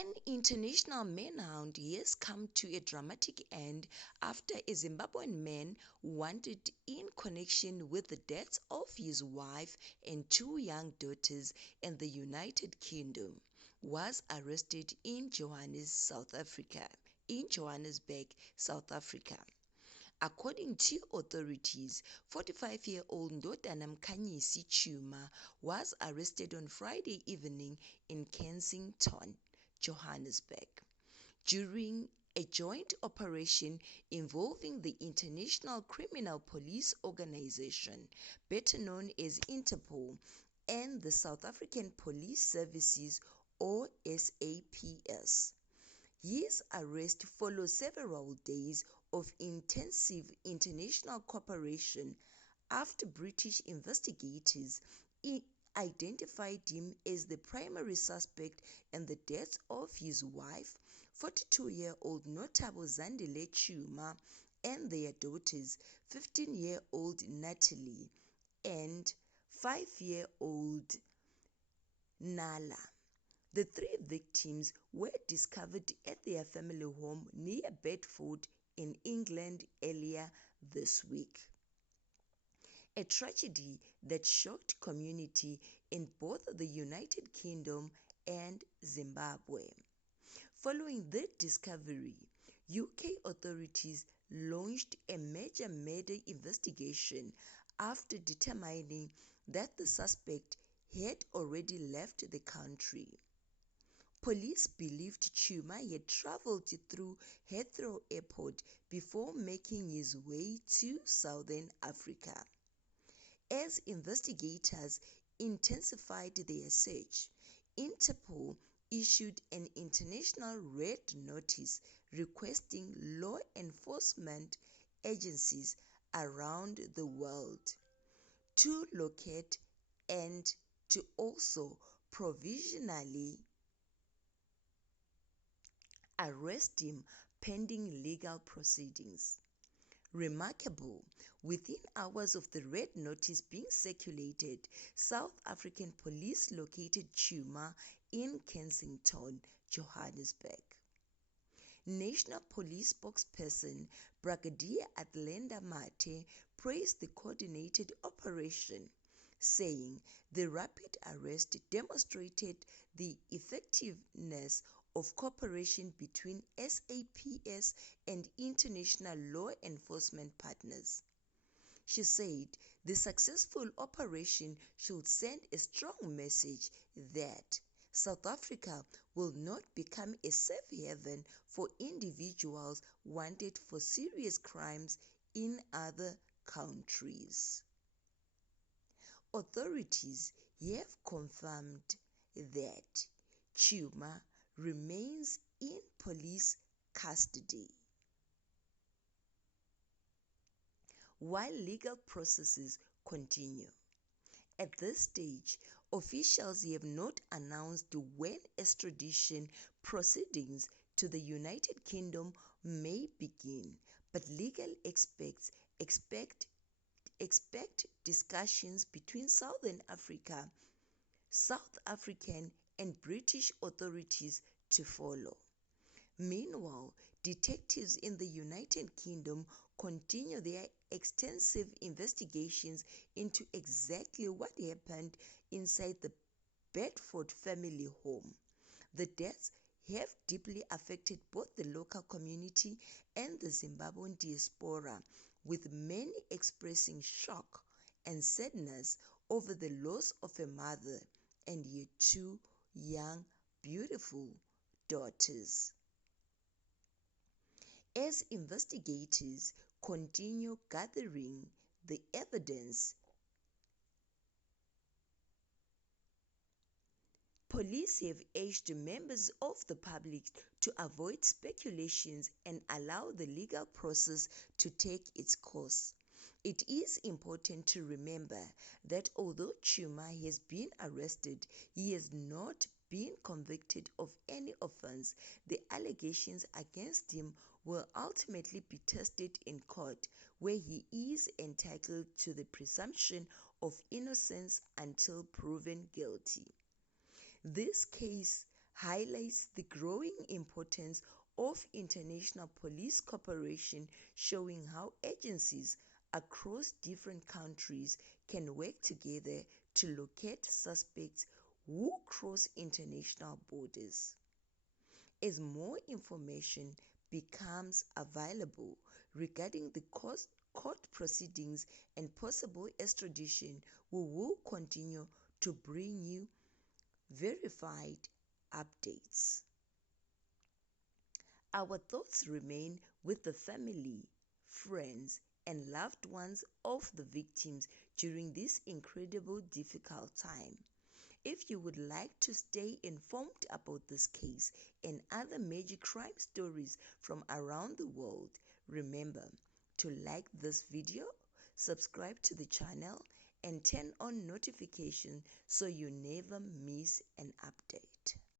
An international manhunt has come to a dramatic end after a Zimbabwean man wanted in connection with the deaths of his wife and two young daughters in the United Kingdom was arrested in Johannesburg, South Africa. According to authorities, 45-year-old Ndodana Mkhanyisi Chuma was arrested on Friday evening in Kensington, Johannesburg, during a joint operation involving the International Criminal Police Organization, better known as Interpol, and the South African Police Services, or SAPS. His arrest follows several days of intensive international cooperation after British investigators identified him as the primary suspect in the deaths of his wife, 42-year-old Notabo Zandile Chuma, and their daughters, 15-year-old Natalie and 5-year-old Nala. The three victims were discovered at their family home near Bedford in England earlier this week. A tragedy that shocked community in both the United Kingdom and Zimbabwe. Following the discovery, UK authorities launched a major murder investigation after determining that the suspect had already left the country. Police believed Chuma had traveled through Heathrow Airport before making his way to Southern Africa. As investigators intensified their search, Interpol issued an international red notice requesting law enforcement agencies around the world to locate and to also provisionally arrest him pending legal proceedings. Remarkable, within hours of the red notice being circulated, South African police located Chuma in Kensington, Johannesburg. National Police spokesperson Brigadier Athlenda Mathe praised the coordinated operation, saying the rapid arrest demonstrated the effectiveness of cooperation between SAPS and international law enforcement partners. She said the successful operation should send a strong message that South Africa will not become a safe haven for individuals wanted for serious crimes in other countries. Authorities have confirmed that Chuma remains in police custody, while legal processes continue. At this stage, officials have not announced when extradition proceedings to the United Kingdom may begin, but legal experts expect discussions between South African and British authorities to follow. Meanwhile, detectives in the United Kingdom continue their extensive investigations into exactly what happened inside the Bedford family home. The deaths have deeply affected both the local community and the Zimbabwean diaspora, with many expressing shock and sadness over the loss of a mother and her two young, beautiful daughters. As investigators continue gathering the evidence, police have urged members of the public to avoid speculations and allow the legal process to take its course. It is important to remember that although Chuma has been arrested, he has not been convicted of any offense. The allegations against him will ultimately be tested in court, where he is entitled to the presumption of innocence until proven guilty. This case highlights the growing importance of international police cooperation, showing how agencies across different countries can work together to locate suspects who cross international borders. As more information becomes available regarding the court proceedings and possible extradition, we will continue to bring you verified updates. Our thoughts remain with the family, friends, and loved ones of the victims during this incredible difficult time. If you would like to stay informed about this case and other major crime stories from around the world, remember to like this video, subscribe to the channel, and turn on notifications so you never miss an update.